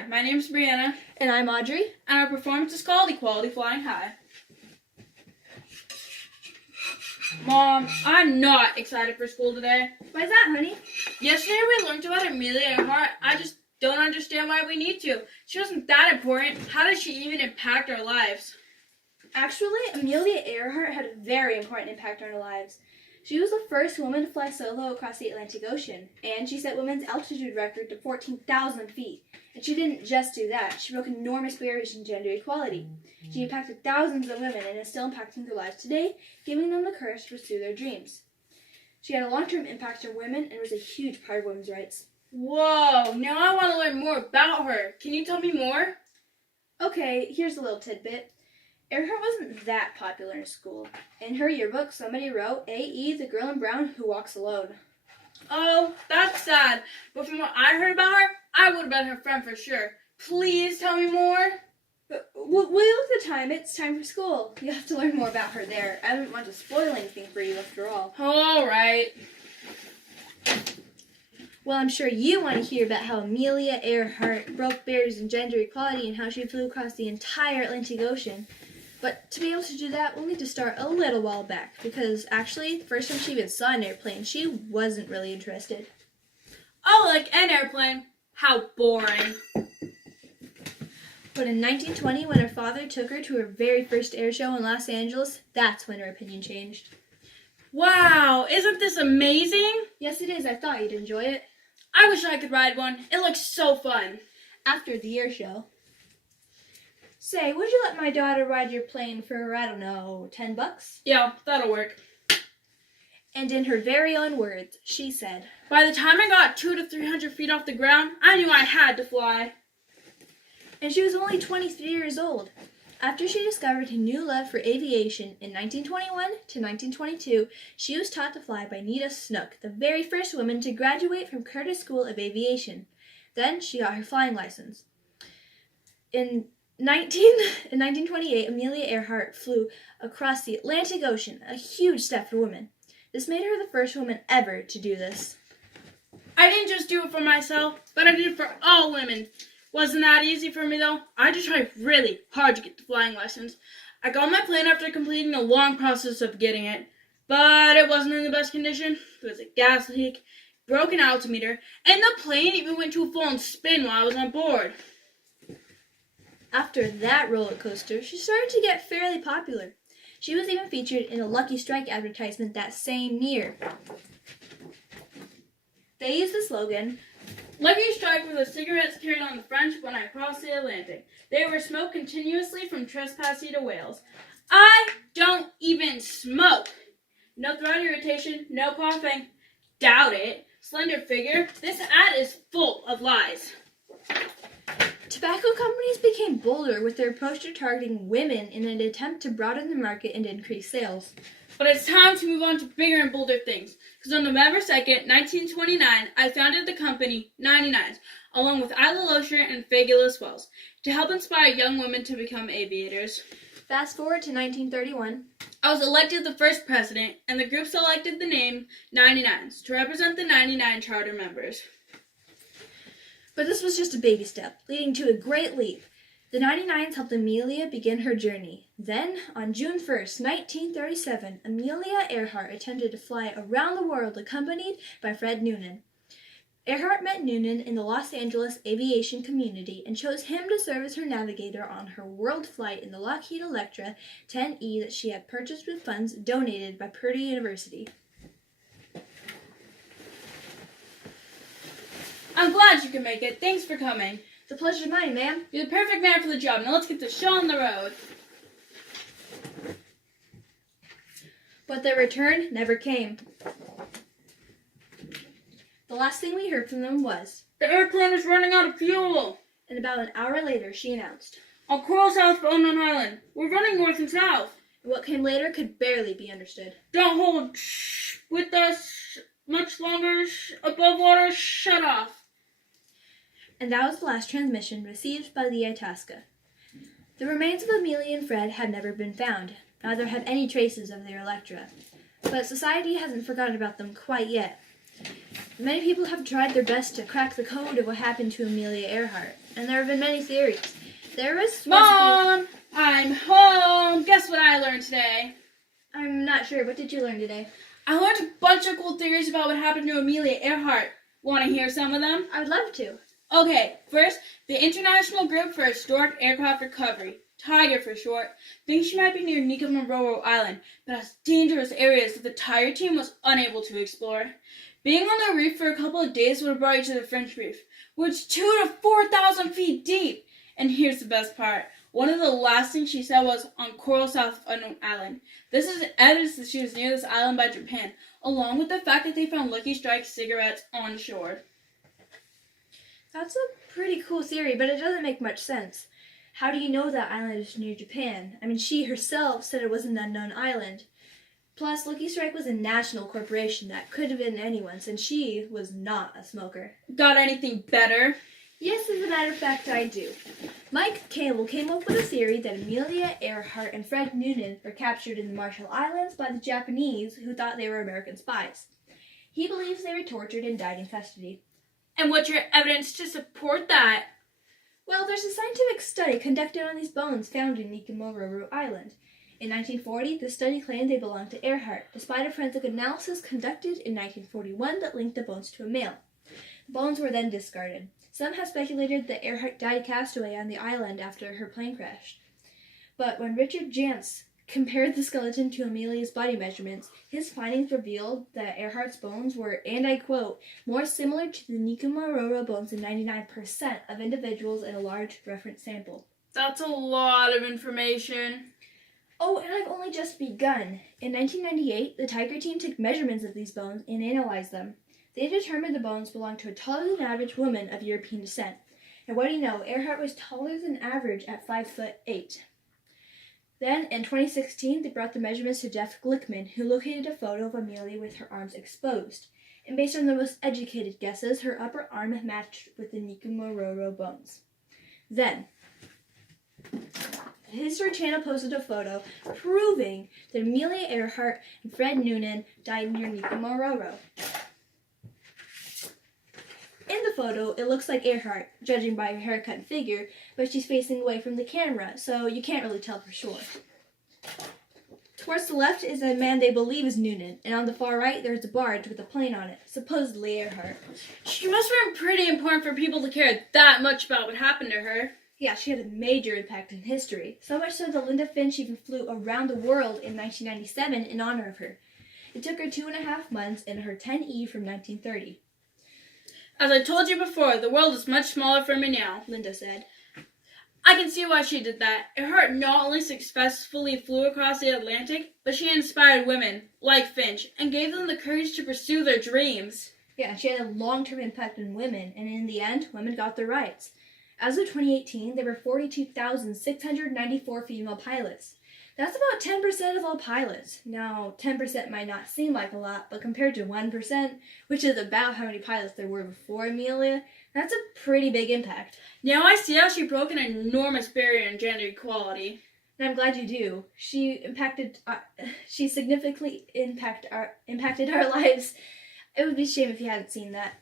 My name's Brianna. And I'm Audrey. And our performance is called Equality Flying High. Mom, I'm not excited for school today. Why's that, honey? Yesterday we learned about Amelia Earhart. I just don't understand why we need to. She wasn't that important. How does she even impact our lives? Actually, Amelia Earhart had a very important impact on our lives. She was the first woman to fly solo across the Atlantic Ocean, and she set women's altitude record to 14,000 feet. And she didn't just do that. She broke enormous barriers in gender equality. She impacted thousands of women and is still impacting their lives today, giving them the courage to pursue their dreams. She had a long-term impact on women and was a huge part of women's rights. Whoa, now I want to learn more about her. Can you tell me more? Okay, here's a little tidbit. Earhart wasn't that popular in school. In her yearbook, somebody wrote, A.E., the girl in brown who walks alone. Oh, that's sad. But from what I heard about her, I would have been her friend for sure. Please tell me more. Well, look at the time. It's time for school. You have to learn more about her there. I didn't want to spoil anything for you after all. All right. Well, I'm sure you want to hear about how Amelia Earhart broke barriers in gender equality and how she flew across the entire Atlantic Ocean. But to be able to do that, we'll need to start a little while back, because actually, the first time she even saw an airplane, she wasn't really interested. Oh, like an airplane. How boring. But in 1920, when her father took her to her very first air show in Los Angeles, that's when her opinion changed. Wow, isn't this amazing? Yes, it is. I thought you'd enjoy it. I wish I could ride one. It looks so fun. After the air show. Say, would you let my daughter ride your plane for, I don't know, $10? Yeah, that'll work. And in her very own words, she said, by the time I got 200 to 300 feet off the ground, I knew I had to fly. And she was only 23 years old. After she discovered a new love for aviation in 1921 to 1922, she was taught to fly by Nita Snook, the very first woman to graduate from Curtis School of Aviation. Then she got her flying license. In 1928, Amelia Earhart flew across the Atlantic Ocean, a huge step for women. This made her the first woman ever to do this. I didn't just do it for myself, but I did it for all women. Wasn't that easy for me, though? I had to try really hard to get the flying license. I got my plane after completing a long process of getting it, but it wasn't in the best condition. There was a gas leak, broken altimeter, and the plane even went to a full-on spin while I was on board. After that roller coaster, she started to get fairly popular. She was even featured in a Lucky Strike advertisement that same year. They used the slogan, Lucky Strike were the cigarettes carried on the French when I crossed the Atlantic. They were smoked continuously from Trespassy to Wales. I don't even smoke. No throat irritation, no coughing. Doubt it. Slender figure. This ad is full of lies. Tobacco companies became bolder with their approach to targeting women in an attempt to broaden the market and increase sales. But it's time to move on to bigger and bolder things. Because on November 2nd, 1929, I founded the company 99s, along with Isla Loescher and Fabulous Wells, to help inspire young women to become aviators. Fast forward to 1931. I was elected the first president, and the group selected the name 99s to represent the 99 charter members. But this was just a baby step, leading to a great leap. The 99s helped Amelia begin her journey. Then, on June 1st, 1937, Amelia Earhart attempted to fly around the world accompanied by Fred Noonan. Earhart met Noonan in the Los Angeles aviation community and chose him to serve as her navigator on her world flight in the Lockheed Electra 10E that she had purchased with funds donated by Purdue University. I'm glad you can make it. Thanks for coming. The pleasure's mine, ma'am. You're the perfect man for the job. Now let's get the show on the road. But their return never came. The last thing we heard from them was, the airplane is running out of fuel. And about an hour later, she announced, I'll crawl southbound on Island. We're running north and south. And what came later could barely be understood. Don't hold with us much longer. Above water, shut off. And that was the last transmission received by the Itasca. The remains of Amelia and Fred had never been found, neither had any traces of their Electra. But society hasn't forgotten about them quite yet. Many people have tried their best to crack the code of what happened to Amelia Earhart. and there have been many theories. There was Mom, I'm home. Guess what I learned today? I'm not sure. What did you learn today? I learned a bunch of cool theories about what happened to Amelia Earhart. Want to hear some of them? I would love to. Okay, first, the International Group for Historic Aircraft Recovery, Tiger for short, thinks she might be near Nicomaroro Island, but has dangerous areas that the Tiger team was unable to explore. Being on the reef for a couple of days would have brought you to the French Reef, which is 2,000 to 4,000 feet deep. And here's the best part. One of the last things she said was on coral south of Unknown Island. This is evidence that she was near this island by Japan, along with the fact that they found Lucky Strike cigarettes on shore. That's a pretty cool theory, but it doesn't make much sense. How do you know that island is near Japan? I mean, she herself said it was an unknown island. Plus, Lucky Strike was a national corporation that could have been anyone's, and she was not a smoker. Got anything better? Yes, as a matter of fact, I do. Mike Campbell came up with a theory that Amelia Earhart and Fred Noonan were captured in the Marshall Islands by the Japanese who thought they were American spies. He believes they were tortured and died in custody. And what's your evidence to support that? Well, there's a scientific study conducted on these bones found in Nicomaroro Island. In 1940, the study claimed they belonged to Earhart, despite a forensic analysis conducted in 1941 that linked the bones to a male. The bones were then discarded. Some have speculated that Earhart died castaway on the island after her plane crashed. But when Richard Jantz compared the skeleton to Amelia's body measurements, his findings revealed that Earhart's bones were, and I quote, more similar to the Nicomaroro bones in 99% of individuals in a large reference sample. That's a lot of information. Oh, and I've only just begun. In 1998, the Tiger team took measurements of these bones and analyzed them. They determined the bones belonged to a taller-than-average woman of European descent. And what do you know, Earhart was taller than average at 5'8". Then, in 2016, they brought the measurements to Jeff Glickman, who located a photo of Amelia with her arms exposed. And based on the most educated guesses, her upper arm matched with the Nicomaroro bones. Then, the History Channel posted a photo proving that Amelia Earhart and Fred Noonan died near Nicomaroro. In the photo, it looks like Earhart, judging by her haircut and figure, but she's facing away from the camera, so you can't really tell for sure. Towards the left is a man they believe is Noonan, and on the far right there's a barge with a plane on it, supposedly Earhart. She must have been pretty important for people to care that much about what happened to her. Yeah, she had a major impact in history, so much so that Linda Finch even flew around the world in 1997 in honor of her. It took her 2.5 months in her 10E from 1930. As I told you before, the world is much smaller for me now, Linda said. I can see why she did that. Earhart not only successfully flew across the Atlantic, but she inspired women, like Finch, and gave them the courage to pursue their dreams. Yeah, and she had a long-term impact on women, and in the end, women got their rights. As of 2018, there were 42,694 female pilots. That's about 10% of all pilots. Now, 10% might not seem like a lot, but compared to 1%, which is about how many pilots there were before Amelia, that's a pretty big impact. Now I see how she broke an enormous barrier in gender equality. And I'm glad you do. She significantly impacted our lives. It would be a shame if you hadn't seen that.